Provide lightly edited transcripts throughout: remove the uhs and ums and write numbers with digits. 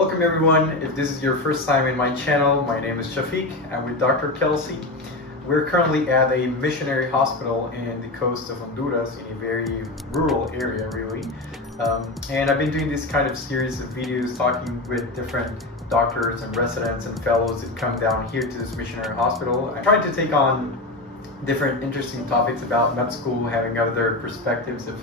Welcome everyone. If this is your first time in my channel, my name is Shafick. I'm with Dr. Kelsey. We're currently at a missionary hospital in the coast of Honduras in a very rural area really. And I've been doing this kind of series of videos talking with different doctors and residents and fellows that come down here to this missionary hospital. I'm trying to take on different interesting topics about med school, having other perspectives of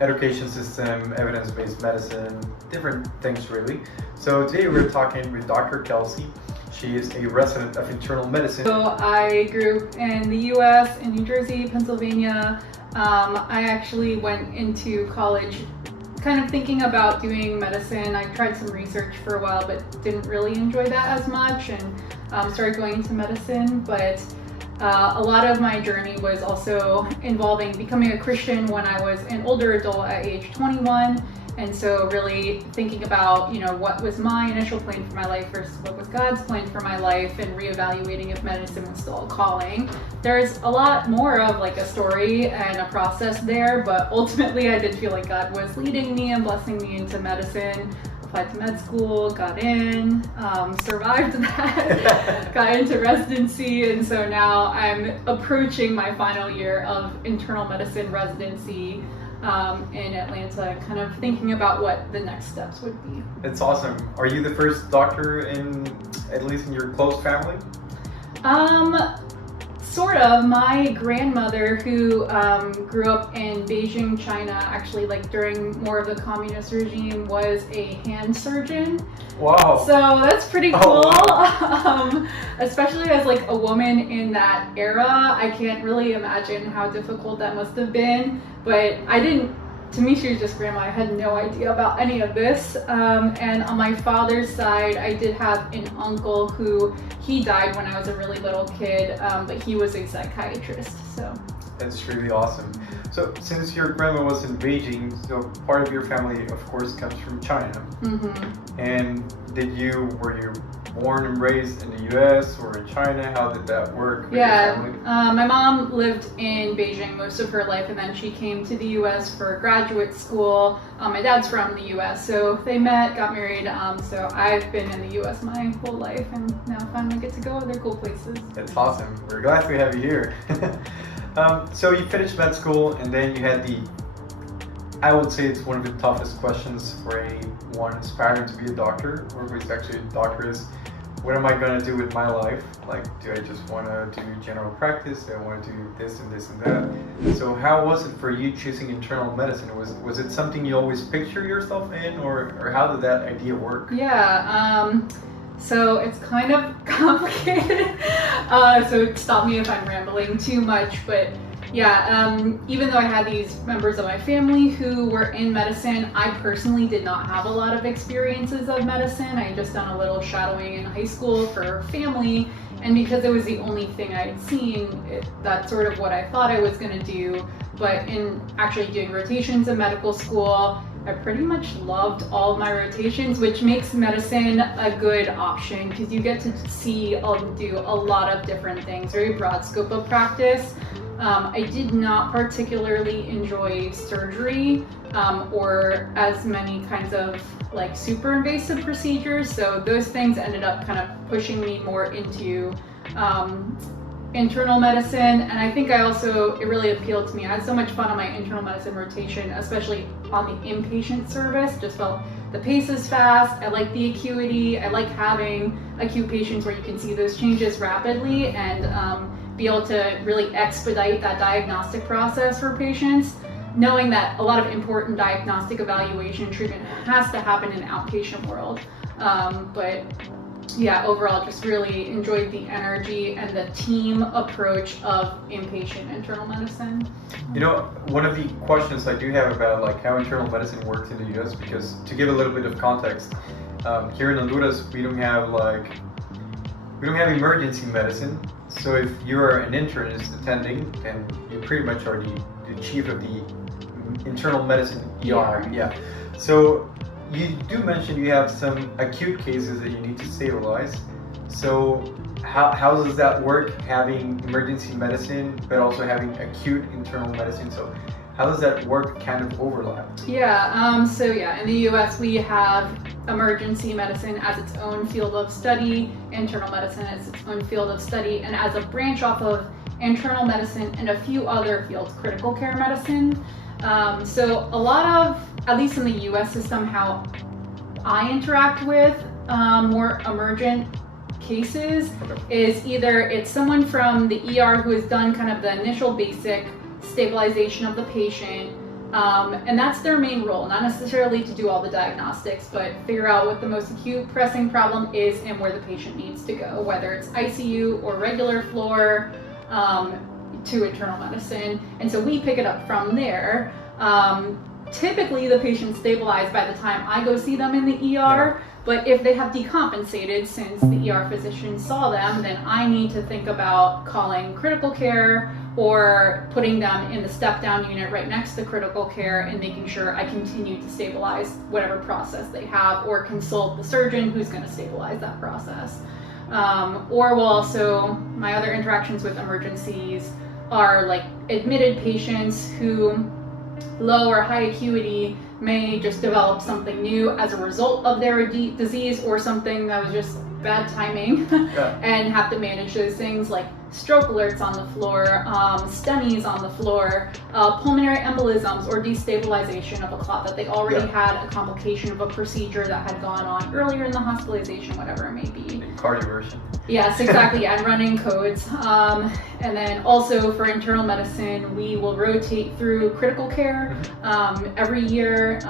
education system, evidence-based medicine, different things really. So today we're talking with Dr. Kelsey. She is a resident of internal medicine. So I grew up in the US, in New Jersey, Pennsylvania. I actually went into college kind of thinking about doing medicine. I tried some research for a while but didn't really enjoy that as much and started going into medicine. But a lot of my journey was also involving becoming a Christian when I was an older adult at age 21. And so really thinking about, what was my initial plan for my life versus what was God's plan for my life, and reevaluating if medicine was still a calling. There's a lot more of like a story and a process there, but ultimately I did feel like God was leading me and blessing me into medicine. Applied to med school, got in, survived that, got into residency, and so now I'm approaching my final year of internal medicine residency in Atlanta, kind of thinking about what the next steps would be. It's awesome. Are you the first doctor at least in your close family? Sort of. My grandmother, who grew up in Beijing, China, actually during more of the communist regime, was a hand surgeon. Wow. So that's pretty cool. Oh, wow. Especially as a woman in that era. I can't really imagine how difficult that must have been. But to me, she was just grandma. I had no idea about any of this. And on my father's side, I did have an uncle who he died when I was a really little kid, but he was a psychiatrist. So that's really awesome. So since your grandma was in Beijing, so part of your family, of course, comes from China. Mm-hmm. And were you born and raised in the U.S. or in China? How did that work with your family? My mom lived in Beijing most of her life, and then she came to the U.S. for graduate school. My dad's from the U.S., so they met, got married. So I've been in the U.S. my whole life, and now finally get to go other cool places. That's awesome. We're glad to have you here. So you finished med school, and then you had I would say it's one of the toughest questions for anyone aspiring to be a doctor, or who is actually a doctor, is what am I going to do with my life? Do I just want to do general practice? Do I want to do this and this and that? So how was it for you choosing internal medicine? Was it something you always picture yourself in, or how did that idea work? Yeah, so it's kind of complicated. So stop me if I'm rambling too much, but yeah, even though I had these members of my family who were in medicine, I personally did not have a lot of experiences of medicine. I had just done a little shadowing in high school for family, and because it was the only thing I had seen, that's sort of what I thought I was going to do. But in actually doing rotations in medical school, I pretty much loved all of my rotations, which makes medicine a good option because you get to see do a lot of different things, very broad scope of practice. I did not particularly enjoy surgery or as many kinds of super invasive procedures, so those things ended up kind of pushing me more into internal medicine. And I think it really appealed to me. I had so much fun on my internal medicine rotation, especially on the inpatient service. Just felt the pace is fast. I like the acuity. I like having acute patients where you can see those changes rapidly and be able to really expedite that diagnostic process for patients, knowing that a lot of important diagnostic evaluation treatment has to happen in the outpatient world. But yeah, overall just really enjoyed the energy and the team approach of inpatient internal medicine. One of the questions I do have about how internal medicine works in the US, because to give a little bit of context, here in Honduras we don't have emergency medicine. So if you're an internist attending, then you pretty much are the chief of the internal medicine ER. Yeah. So you do mention you have some acute cases that you need to stabilize. So how does that work, having emergency medicine but also having acute internal medicine? So how does that work kind of overlap? Yeah, so yeah, in the US we have emergency medicine as its own field of study, internal medicine as its own field of study, and as a branch off of internal medicine and a few other fields, critical care medicine. So a lot of, at least in the US system, how I interact with more emergent cases is either it's someone from the ER who has done kind of the initial basic stabilization of the patient, and that's their main role, not necessarily to do all the diagnostics, but figure out what the most acute pressing problem is and where the patient needs to go, whether it's ICU or regular floor to internal medicine. And so we pick it up from there. Typically the patient's stabilized by the time I go see them in the ER, but if they have decompensated since the ER physician saw them, then I need to think about calling critical care or putting them in the step-down unit right next to critical care and making sure I continue to stabilize whatever process they have, or consult the surgeon who's going to stabilize that process. Or we'll also, my other interactions with emergencies are like admitted patients who, low or high acuity, may just develop something new as a result of their disease, or something that was just bad timing, and have to manage those things like stroke alerts on the floor, STEMIs on the floor, pulmonary embolisms, or destabilization of a clot that they already had a complication of a procedure that had gone on earlier in the hospitalization, whatever it may be. Cardioversion. Yes, exactly, and running codes. And then also for internal medicine, we will rotate through critical care every year,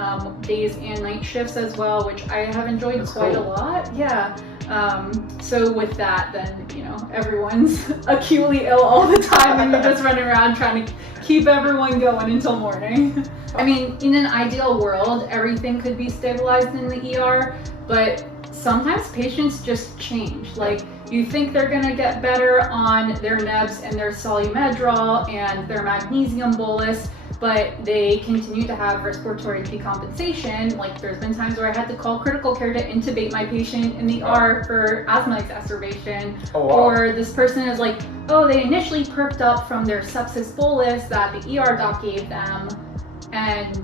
days and night shifts as well, which I have enjoyed quite a lot. Yeah. So with that, then, you know, everyone's acutely ill all the time and you're just running around trying to keep everyone going until morning. I mean, in an ideal world, everything could be stabilized in the ER, but sometimes patients just change. Like, you think they're gonna get better on their nebs and their Solumedrol and their magnesium bolus, but they continue to have respiratory decompensation. Like, there's been times where I had to call critical care to intubate my patient in the ER for asthma exacerbation. Or this person is like, oh, they initially perked up from their sepsis bolus that the ER doc gave them, and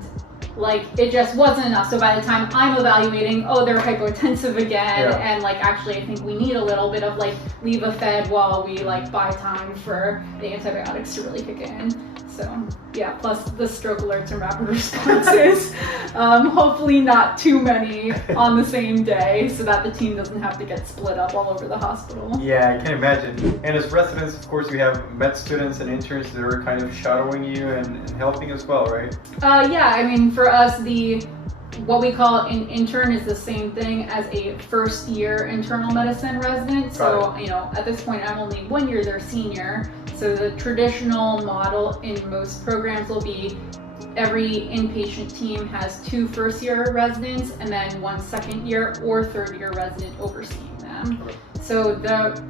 like, it just wasn't enough. So by the time I'm evaluating, oh, they're hypotensive again, and like, actually I think we need a little bit of like Levofed while we like buy time for the antibiotics to really kick in. So yeah, plus the stroke alerts and rapid responses. Hopefully not too many on the same day, so that the team doesn't have to get split up all over the hospital. Yeah, I can imagine. And as residents, of course, we have med students and interns that are kind of shadowing you and helping as well, right? Yeah, I mean, for us, what we call an intern is the same thing as a first year internal medicine resident. So, you know, at this point, I'm only 1 year their senior. So the traditional model in most programs will be every inpatient team has 2 first-year residents and then 1 second-year or third-year resident overseeing them. So the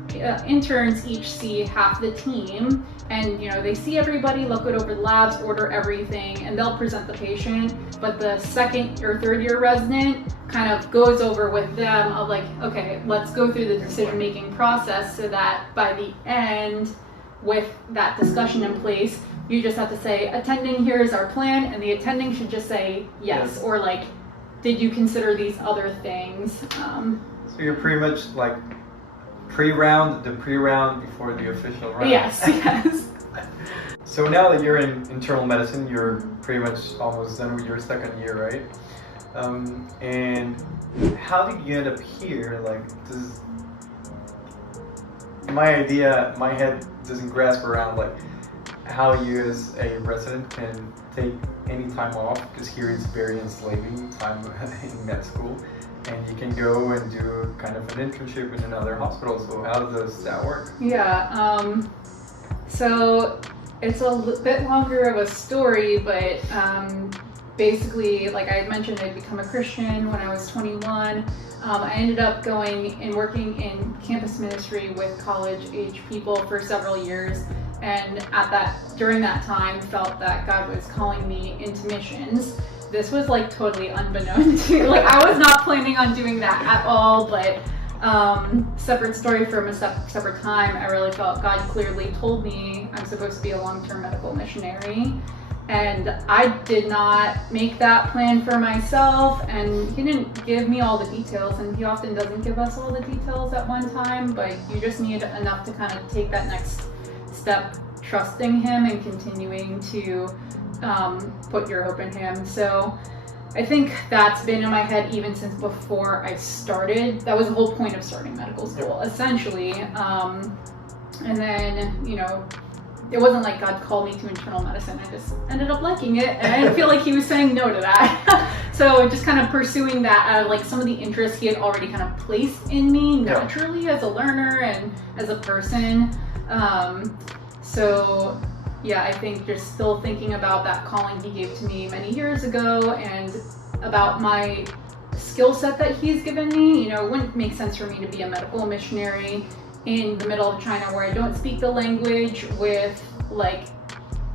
interns each see half the team, and you know, they see everybody, look it over the labs, order everything, and they'll present the patient. But the second or third-year resident kind of goes over with them of like, okay, let's go through the decision-making process, so that by the end, with that discussion in place, you just have to say, attending, here's our plan, and the attending should just say yes, or like, did you consider these other things? So you're pretty much like pre-round before the official round. Yes, yes. So now that you're in internal medicine, you're pretty much almost done with your second year, right? And how did you end up here? Like, my head doesn't grasp around like how you as a resident can take any time off, because here it's very enslaving time in med school, and you can go and do kind of an internship in another hospital. So how does that work? Yeah, so it's a bit longer of a story, but basically, like I mentioned, I'd become a Christian when I was 21. I ended up going and working in campus ministry with college-age people for several years, and during that time, felt that God was calling me into missions. This was like totally unbeknown to, like, I was not planning on doing that at all, but separate story from a separate time, I really felt God clearly told me I'm supposed to be a long-term medical missionary. And I did not make that plan for myself, and he didn't give me all the details, and he often doesn't give us all the details at one time, but you just need enough to kind of take that next step, trusting him and continuing to put your hope in him. So I think that's been in my head even since before I started. That was the whole point of starting medical school, essentially. And then, you know, it wasn't like God called me to internal medicine. I just ended up liking it, and I didn't feel like he was saying no to that. So just kind of pursuing that out of like some of the interests he had already kind of placed in me naturally as a learner and as a person. So yeah, I think just still thinking about that calling he gave to me many years ago and about my skill set that he's given me. You know, it wouldn't make sense for me to be a medical missionary in the middle of China where I don't speak the language with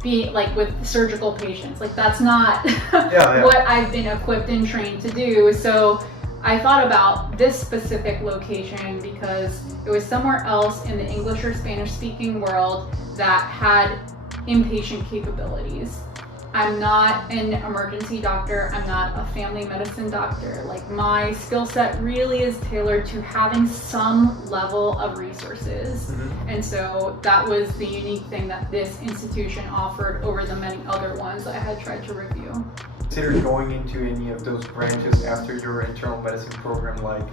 with surgical patients. Like that's not what I've been equipped and trained to do. So I thought about this specific location because it was somewhere else in the English or Spanish speaking world that had inpatient capabilities. I'm not an emergency doctor. I'm not a family medicine doctor. Like my skill set really is tailored to having some level of resources. And so that was the unique thing that this institution offered over the many other ones I had tried to review. Consider going into any of those branches after your internal medicine program, like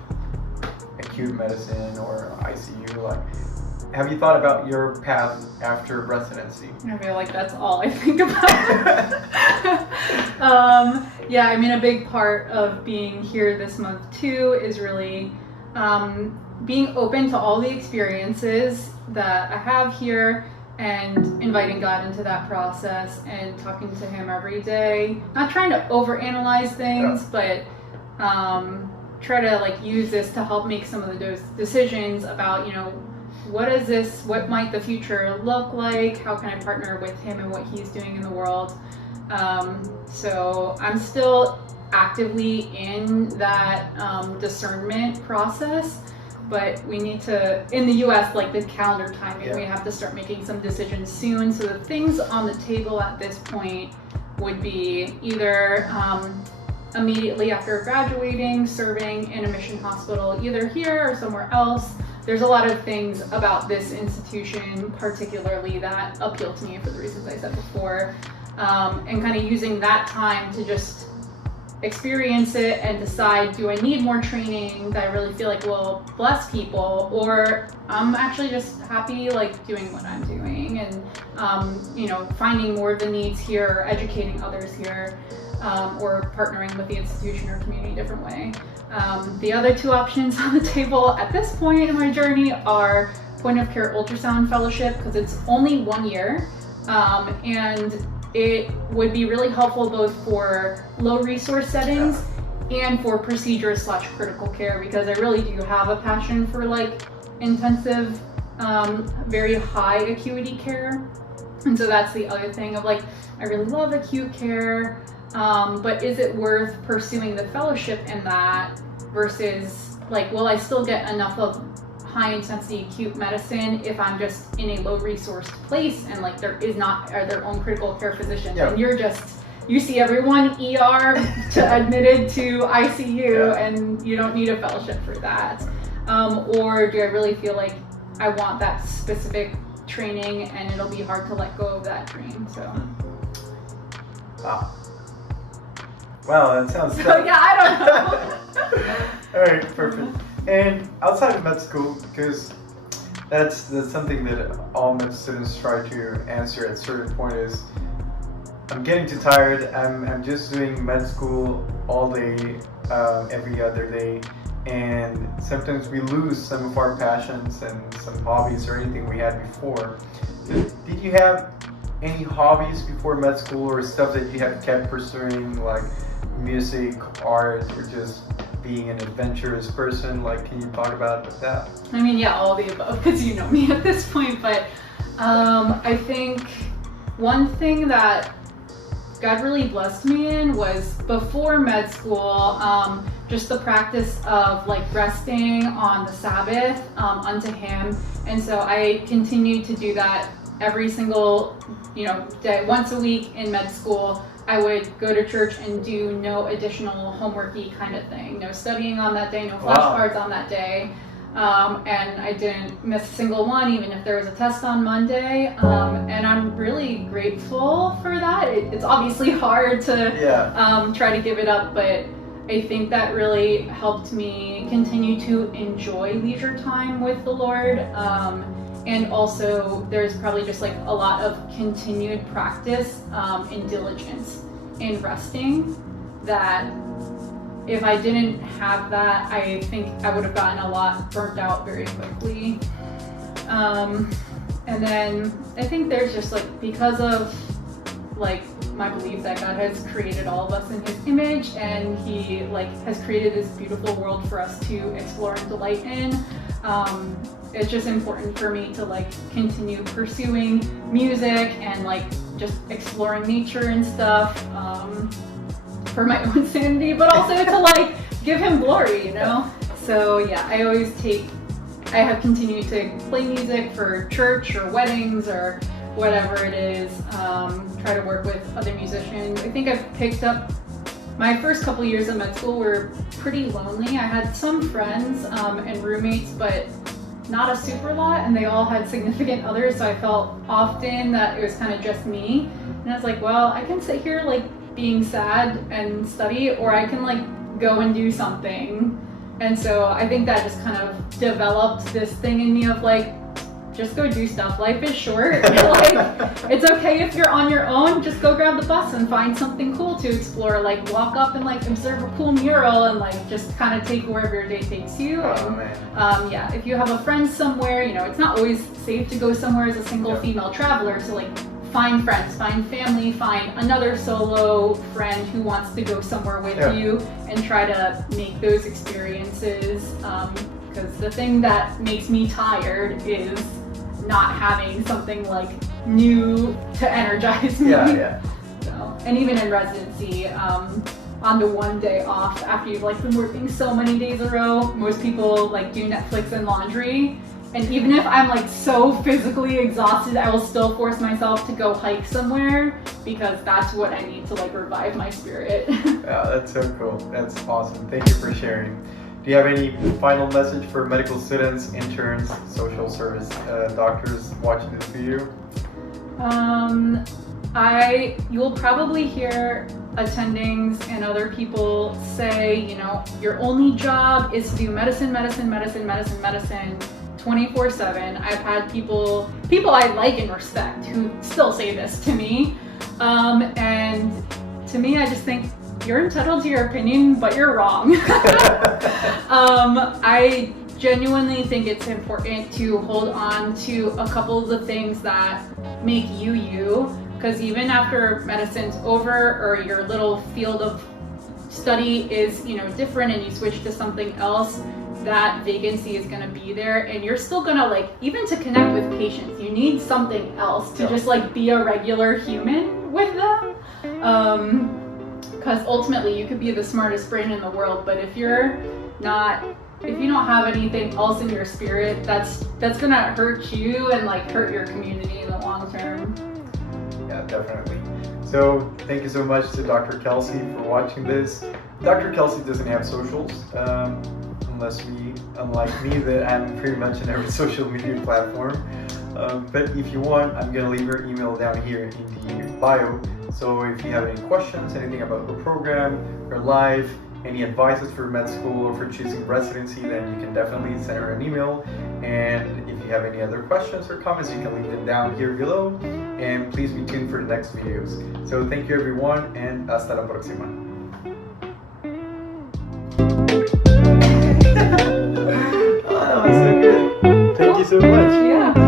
acute medicine or ICU, like have you thought about your path after residency? I feel like that's all I think about. Yeah, I mean, a big part of being here this month too is really being open to all the experiences that I have here and inviting God into that process and talking to him every day. Not trying to overanalyze things, but try to like use this to help make some of those decisions about, you know, what might the future look like? How can I partner with him and what he's doing in the world? So I'm still actively in that discernment process, but we need to, in the US, like the calendar timing, we have to start making some decisions soon. So the things on the table at this point would be either immediately after graduating, serving in a mission hospital, either here or somewhere else. There's a lot of things about this institution particularly that appeal to me for the reasons I said before, and kind of using that time to just experience it and decide, do I need more training that I really feel like will bless people, or I'm actually just happy like doing what I'm doing and you know, finding more of the needs here, educating others here, or partnering with the institution or community a different way. The other two options on the table at this point in my journey are point of care ultrasound fellowship, because it's only 1 year, and it would be really helpful both for low resource settings and for procedure/critical care, because I really do have a passion for like intensive, very high acuity care. And so that's the other thing of like, I really love acute care, but is it worth pursuing the fellowship in that versus like, will I still get enough of high intensity acute medicine if I'm just in a low resourced place and like there is not their own critical care physician and you see everyone ER to admitted to ICU and you don't need a fellowship for that, or do I really feel like I want that specific training and it'll be hard to let go of that dream? So wow, that sounds so yeah, I don't know. All right, perfect. And outside of med school, because that's something that all med students try to answer at a certain point is, I'm getting too tired, I'm just doing med school all day, every other day, and sometimes we lose some of our passions and some hobbies or anything we had before. Did you have any hobbies before med school or stuff that you have kept pursuing, like music, art, or just being an adventurous person? Like, can you talk about that? I mean, yeah, all of the above, because you know me at this point, but I think one thing that God really blessed me in was before med school, just the practice of like resting on the Sabbath unto Him. And so I continued to do that every single, day, once a week in med school, I would go to church and do no additional homeworky kind of thing. No studying on that day, no flashcards on that day. And I didn't miss a single one, even if there was a test on Monday. And I'm really grateful for that. It's obviously hard to try to give it up, but I think that really helped me continue to enjoy leisure time with the Lord. And also there's probably just like a lot of continued practice and diligence in resting that if I didn't have that, I think I would have gotten a lot burnt out very quickly. And then I think there's just like, because of like my belief that God has created all of us in his image, and he like has created this beautiful world for us to explore and delight in. It's just important for me to like continue pursuing music and like just exploring nature and stuff, for my own sanity, but also to like give him glory, So yeah, I have continued to play music for church or weddings or whatever it is, try to work with other musicians. I think I've picked up, my first couple years of med school were pretty lonely. I had some friends and roommates, but not a super lot, and they all had significant others, so I felt often that it was kind of just me. And I was like, well, I can sit here like being sad and study, or I can like go and do something. And so I think that just kind of developed this thing in me of like, just go do stuff. Life is short. Like, it's okay if you're on your own. Just go grab the bus and find something cool to explore. Like walk up and like observe a cool mural and like just kind of take wherever your day takes you. And, if you have a friend somewhere, it's not always safe to go somewhere as a single female traveler. So like find friends, find family, find another solo friend who wants to go somewhere with you, and try to make those experiences. Because the thing that makes me tired is not having something like new to energize me. So, and even in residency, on the one day off after you've like been working so many days in a row, most people like do Netflix and laundry. And even if I'm like so physically exhausted, I will still force myself to go hike somewhere, because that's what I need to like revive my spirit. Yeah, that's so cool. That's awesome. Thank you for sharing. Do you have any final message for medical students, interns, social service doctors watching this video? You'll probably hear attendings and other people say, your only job is to do medicine 24/7. I've had people I like and respect who still say this to me. And to me, I just think, you're entitled to your opinion, but you're wrong. I genuinely think it's important to hold on to a couple of the things that make you you, because even after medicine's over or your little field of study is different and you switch to something else, that vacancy is going to be there, and you're still going to like, even to connect with patients, you need something else to just like be a regular human with them. Because ultimately you could be the smartest brain in the world, but if you don't have anything else in your spirit, that's gonna hurt you and like hurt your community in the long term. Yeah, definitely. So thank you so much to Dr. Kelsey for watching this. Dr. Kelsey doesn't have socials, unlike me, that I'm pretty much in every social media platform. But if you want, I'm gonna leave her email down here in the bio. So if you have any questions, anything about her program, her life, any advices for med school or for choosing residency, then you can definitely send her an email. And if you have any other questions or comments, you can leave them down here below. And please be tuned for the next videos. So thank you everyone, and hasta la próxima. Oh, that was so good. Thank you so much. Yeah.